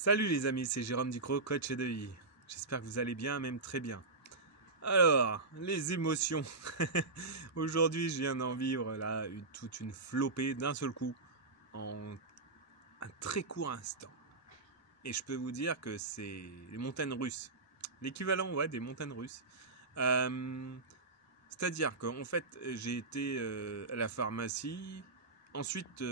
Salut les amis, c'est Jérôme Ducrot, coach de vie. J'espère que vous allez bien, même très bien. Alors, les émotions. Aujourd'hui, je viens d'en vivre là toute une flopée d'un seul coup, en un très court instant. Et je peux vous dire que c'est les montagnes russes. L'équivalent, ouais, des montagnes russes. C'est-à-dire qu'en fait, j'ai été à la pharmacie. Ensuite,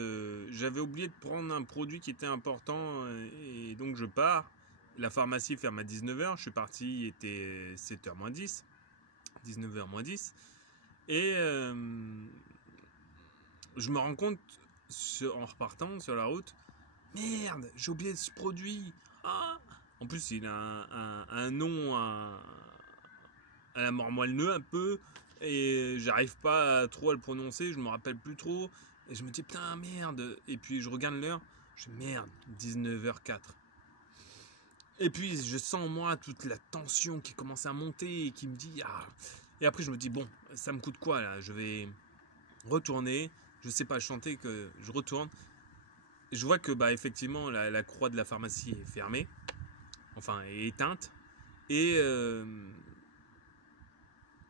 j'avais oublié de prendre un produit qui était important et donc je pars. La pharmacie ferme à 19h. Je suis parti, il était 7h moins 10. 19h moins 10. Et je me rends compte en repartant sur la route, merde, j'ai oublié ce produit. Ah, en plus, il a un nom à la mormoilneux un peu. Et j'arrive pas trop à le prononcer, je me rappelle plus trop. Et je me dis putain merde. Et puis je regarde l'heure, je dis merde, 19h04. Et puis je sens moi toute la tension qui commence à monter et qui me dit ah. Et après je me dis bon, ça me coûte quoi là? Je vais retourner, je sais pas chanter que je retourne. Je vois que bah effectivement la croix de la pharmacie est fermée, enfin est éteinte. Et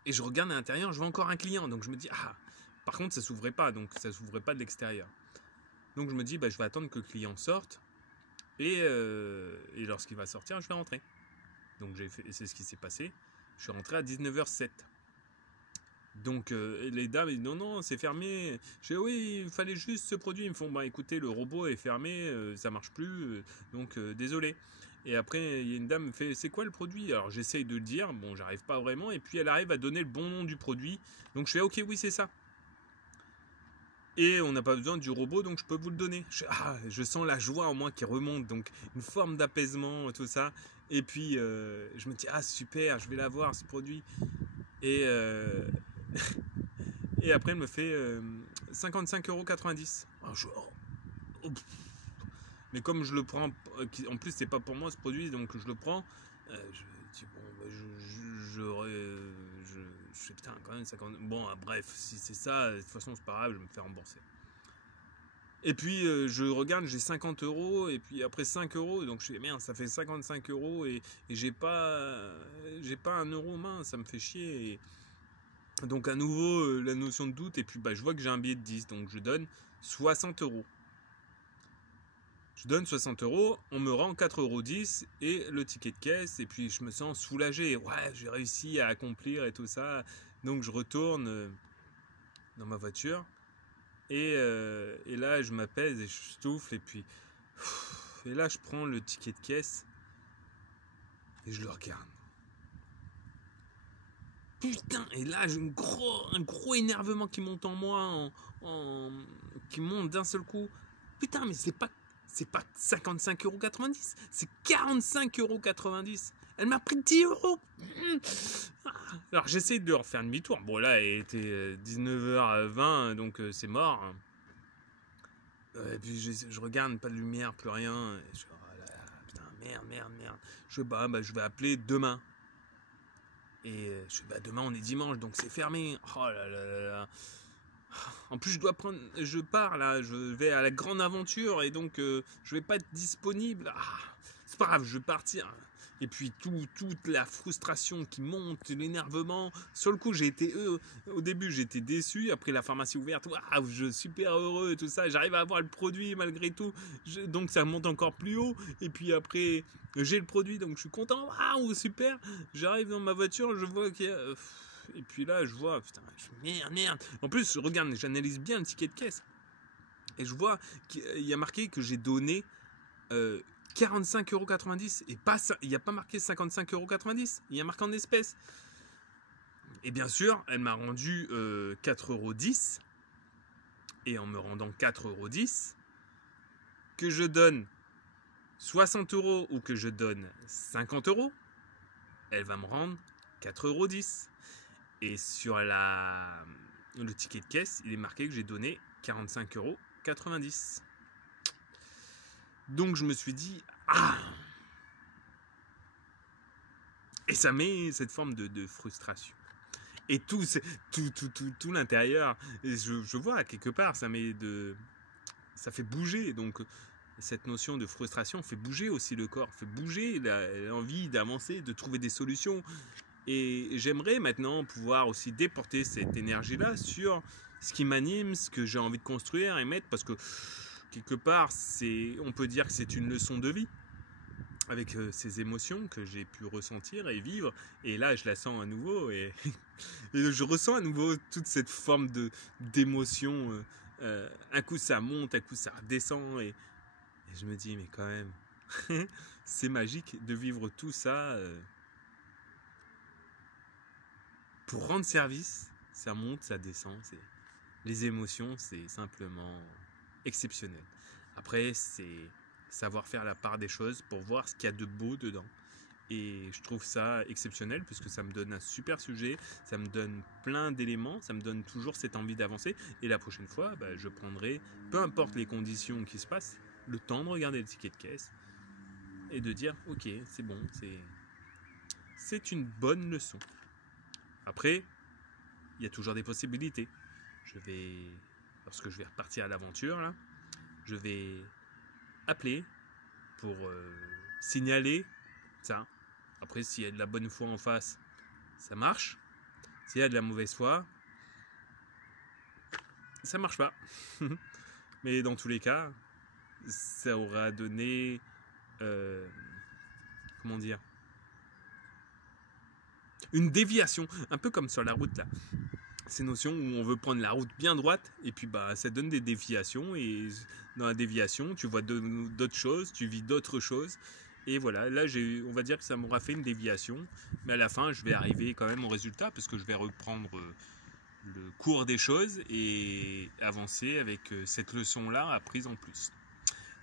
je regarde à l'intérieur, je vois encore un client. Donc je me dis, ah, par contre, ça ne s'ouvrait pas. Donc ça ne s'ouvrait pas de l'extérieur. Donc je me dis, bah, je vais attendre que le client sorte. Et lorsqu'il va sortir, je vais rentrer. Donc c'est ce qui s'est passé. Je suis rentré à 19h07. Donc les dames, ils disent, non, c'est fermé. Je dis, oui, il fallait juste ce produit. Ils me font, bah écoutez, le robot est fermé, ça marche plus. Donc désolé. Et après, il y a une dame qui me fait, c'est quoi le produit? Alors j'essaye de le dire, bon, j'arrive pas vraiment. Et puis elle arrive à donner le bon nom du produit. Donc je fais, ok, oui, c'est ça. Et on n'a pas besoin du robot, donc je peux vous le donner. Je sens la joie en moi qui remonte, donc une forme d'apaisement, tout ça. Et puis je me dis, ah super, je vais l'avoir ce produit. Et, et après, elle me fait 55,90 €. Mais comme je le prends, en plus c'est pas pour moi ce produit, donc je le prends. Je dis bon, bah, je fais putain quand même 50. Bon, bref, si c'est ça, de toute façon c'est pas grave, je vais me faire rembourser. Et puis je regarde, j'ai 50 € et puis après 5 €, donc je dis merde, ça fait 55 € et j'ai pas un euro mince, ça me fait chier. Et donc à nouveau la notion de doute, et puis bah, je vois que j'ai un billet de 10, donc je donne 60 €. Je donne 60 €, on me rend 4,10 € et le ticket de caisse, et puis je me sens soulagé. Ouais, j'ai réussi à accomplir et tout ça. Donc je retourne dans ma voiture et là je m'apaise et je souffle, et puis et là je prends le ticket de caisse et je le regarde. Putain, et là j'ai un gros énervement qui monte en moi, qui monte d'un seul coup. Putain, mais c'est pas 55,90 €, c'est 45,90 €. Elle m'a pris 10 €. Alors j'essaie de refaire demi-tour. Bon, là il était 19h20, donc c'est mort. Et puis je regarde, pas de lumière, plus rien. Et je, oh là là, putain, merde. Je vais appeler demain. Et je dis, bah demain on est dimanche, donc c'est fermé. Oh là là là là. En plus je pars là, je vais à la grande aventure et donc je vais pas être disponible. Ah, c'est pas grave, je vais partir. Et puis toute la frustration qui monte, l'énervement. Sur le coup, au début j'étais déçu. Après la pharmacie ouverte, waouh, je suis super heureux et tout ça. J'arrive à avoir le produit malgré tout. Donc ça monte encore plus haut. Et puis après, j'ai le produit, donc je suis content. Waouh, super. J'arrive dans ma voiture, je vois qu'il y a... Et puis là, je vois, putain, merde. En plus, regarde, j'analyse bien le ticket de caisse. Et je vois qu'il y a marqué que j'ai donné 45,90 € et pas, il n'y a pas marqué 55,90 €. Il y a marqué en espèces. Et bien sûr, elle m'a rendu 4,10 €. Et en me rendant 4,10 €, que je donne 60 € ou que je donne 50 €, elle va me rendre 4,10 €. Et sur le ticket de caisse, il est marqué que j'ai donné 45,90 €. Donc je me suis dit, ah! Et ça met cette forme de frustration. Et tout l'intérieur, je vois quelque part, ça fait bouger. Donc cette notion de frustration fait bouger aussi le corps, fait bouger l'envie d'avancer, de trouver des solutions. Et j'aimerais maintenant pouvoir aussi déporter cette énergie-là sur ce qui m'anime, ce que j'ai envie de construire et mettre, parce que quelque part, on peut dire que c'est une leçon de vie, avec ces émotions que j'ai pu ressentir et vivre. Et là, je la sens à nouveau, et, et je ressens à nouveau toute cette forme d'émotion. Un coup ça monte, un coup ça redescend, et je me dis, mais quand même, c'est magique de vivre tout ça. Pour rendre service, ça monte, ça descend. Les émotions, c'est simplement exceptionnel. Après, c'est savoir faire la part des choses pour voir ce qu'il y a de beau dedans. Et je trouve ça exceptionnel puisque ça me donne un super sujet, ça me donne plein d'éléments, ça me donne toujours cette envie d'avancer. Et la prochaine fois, je prendrai, peu importe les conditions qui se passent, le temps de regarder le ticket de caisse et de dire ok, c'est bon, c'est une bonne leçon. Après, il y a toujours des possibilités. Lorsque je vais repartir à l'aventure, là, je vais appeler pour signaler ça. Après, s'il y a de la bonne foi en face, ça marche. S'il y a de la mauvaise foi, ça marche pas. Mais dans tous les cas, ça aura donné, comment dire, une déviation, un peu comme sur la route là. Ces notions où on veut prendre la route bien droite et puis ça donne des déviations, et dans la déviation tu vois d'autres choses, tu vis d'autres choses, et voilà, là on va dire que ça m'aura fait une déviation, mais à la fin je vais arriver quand même au résultat parce que je vais reprendre le cours des choses et avancer avec cette leçon là apprise en plus.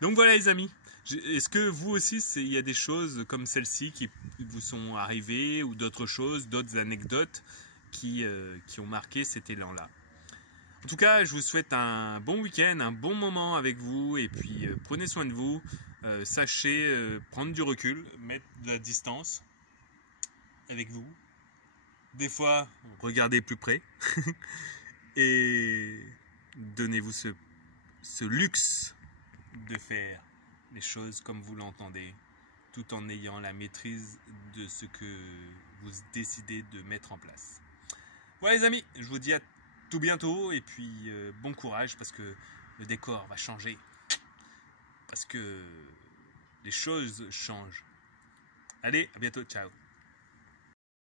Donc voilà les amis, est-ce que vous aussi il y a des choses comme celle-ci qui vous sont arrivées, ou d'autres choses, d'autres anecdotes qui ont marqué cet élan-là. En tout cas, je vous souhaite un bon week-end, un bon moment avec vous, et puis prenez soin de vous, sachez prendre du recul, mettre de la distance avec vous. Des fois, regardez plus près et donnez-vous ce luxe de faire les choses comme vous l'entendez, tout en ayant la maîtrise de ce que vous décidez de mettre en place. Voilà les amis, je vous dis à tout bientôt, et puis bon courage parce que le décor va changer, parce que les choses changent. Allez, à bientôt, ciao.